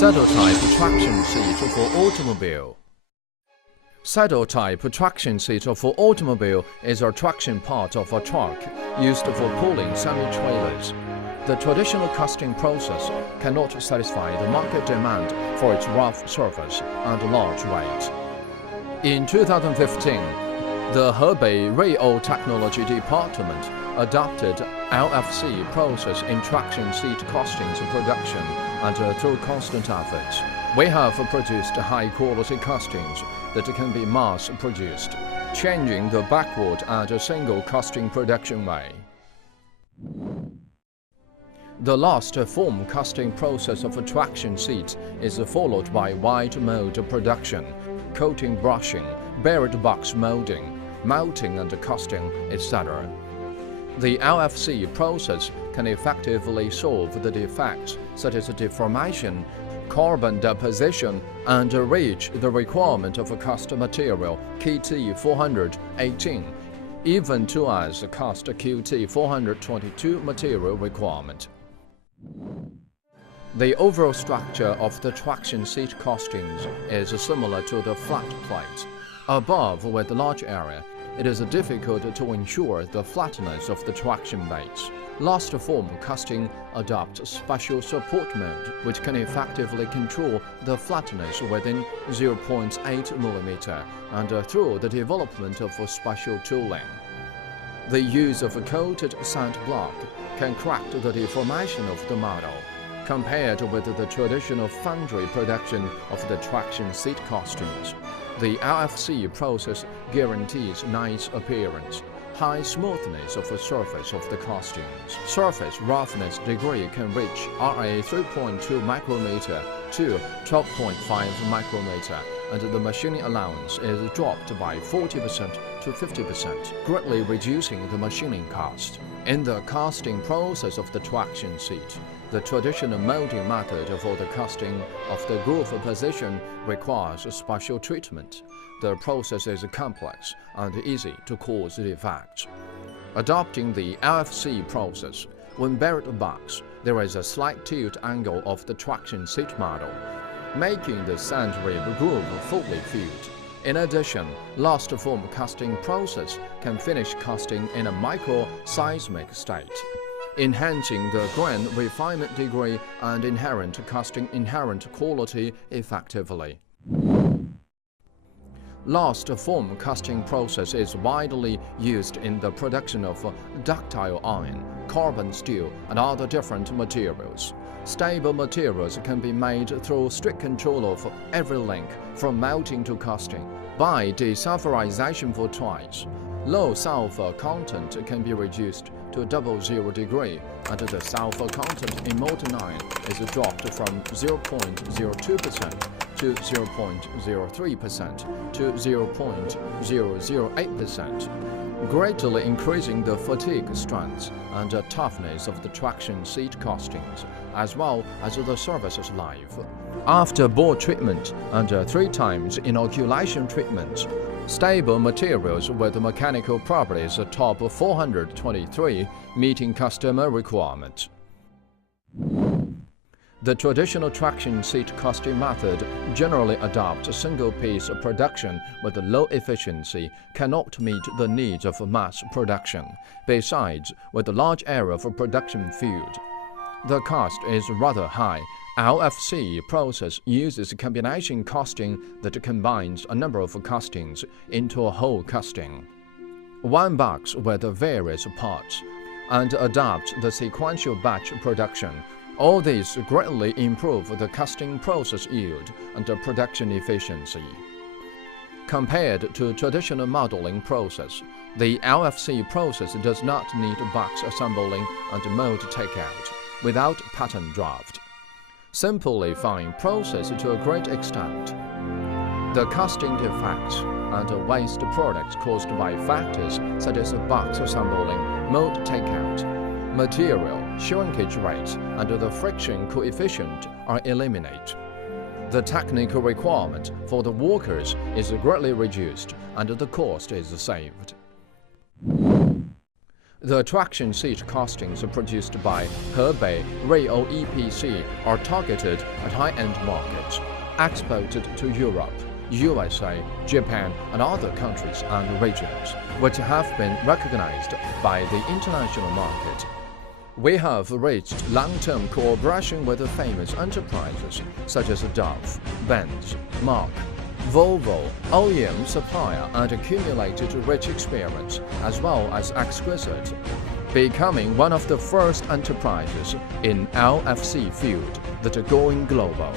Saddle-type traction seat for automobile. Saddle-type traction seat for automobile is a traction part of a truck used for pulling semi-trailers. The traditional casting process cannot satisfy the market demand for its rough surface and large weight. In 2015, the Hebei Ruiou Technology Department adopted LFC process in traction seat castings production, and through constant efforts, we have produced high-quality castings that can be mass-produced, changing the backward and single casting production way. The last form casting process of a traction seat is followed by wide mold production, coating brushing, barrel box molding, melting and casting, etc. The LFC process can effectively solve the defects such as deformation, carbon deposition, and reach the requirement of a cast material KT 418, even to as cast QT 422 material requirement. The overall structure of the traction seat castings is similar to the flat plate. Above, with large area, it is difficult to ensure the flatness of the traction base. Last form casting adopts special support mode, which can effectively control the flatness within 0.8 mm and through the development of special tooling. The use of a coated sand block can correct the deformation of the model. Compared with the traditional foundry production of the traction seat castings, the LFC process guarantees nice appearance, high smoothness of the surface of the castings. Surface roughness degree can reach RA 3.2 micrometer to 12.5 micrometer, and the machining allowance is dropped by 40% to 50%, greatly reducing the machining cost. In the casting process of the traction seat, the traditional molding method for the casting of the groove position requires special treatment. The process is complex and easy to cause defects. Adopting the LFC process, when barrel box, there is a slight tilt angle of the traction seat model, making the sand rib groove fully filled. In addition, last form casting process can finish casting in a micro-seismic state, enhancing the grain refinement degree and inherent casting quality effectively. Last form casting process is widely used in the production of ductile iron, carbon steel, and other different materials. Stable materials can be made through strict control of every link from melting to casting by desulfurization for twice. Low sulfur content can be reduced to 00 degree, and the sulfur content in molten iron is dropped from 0.02% to 0.03% to 0.008%, greatly increasing the fatigue strength and toughness of the traction seat castings, as well as the service's life. After bore treatment and 3 times inoculation treatment, stable materials with mechanical properties top 423, meeting customer requirements. The traditional traction seat casting method generally adopts a single-piece production with low efficiency, cannot meet the needs of mass production. Besides, with a large area for production field, the cost is rather high. LFC process uses combination casting that combines a number of castings into a whole casting, one box with various parts, and adopts the sequential batch production. All these greatly improve the casting process yield and the production efficiency. Compared to traditional modeling process, the LFC process does not need box assembling and mold takeout without pattern draft, simplifying process to a great extent. The casting defects and waste products caused by factors such as box assembling, mold takeout, material shrinkage rates, and the friction coefficient are eliminated. The technical requirement for the workers is greatly reduced and the cost is saved. The traction seat castings produced by Hebei Ruiou EPC are targeted at high-end markets, exported to Europe, USA, Japan, and other countries and regions, which have been recognized by the international market. We have reached long-term cooperation with famous enterprises such as Dove, Benz, Mark, Volvo, OEM supplier, and accumulated rich experience as well as exquisite, becoming one of the first enterprises in LFC field that are going global.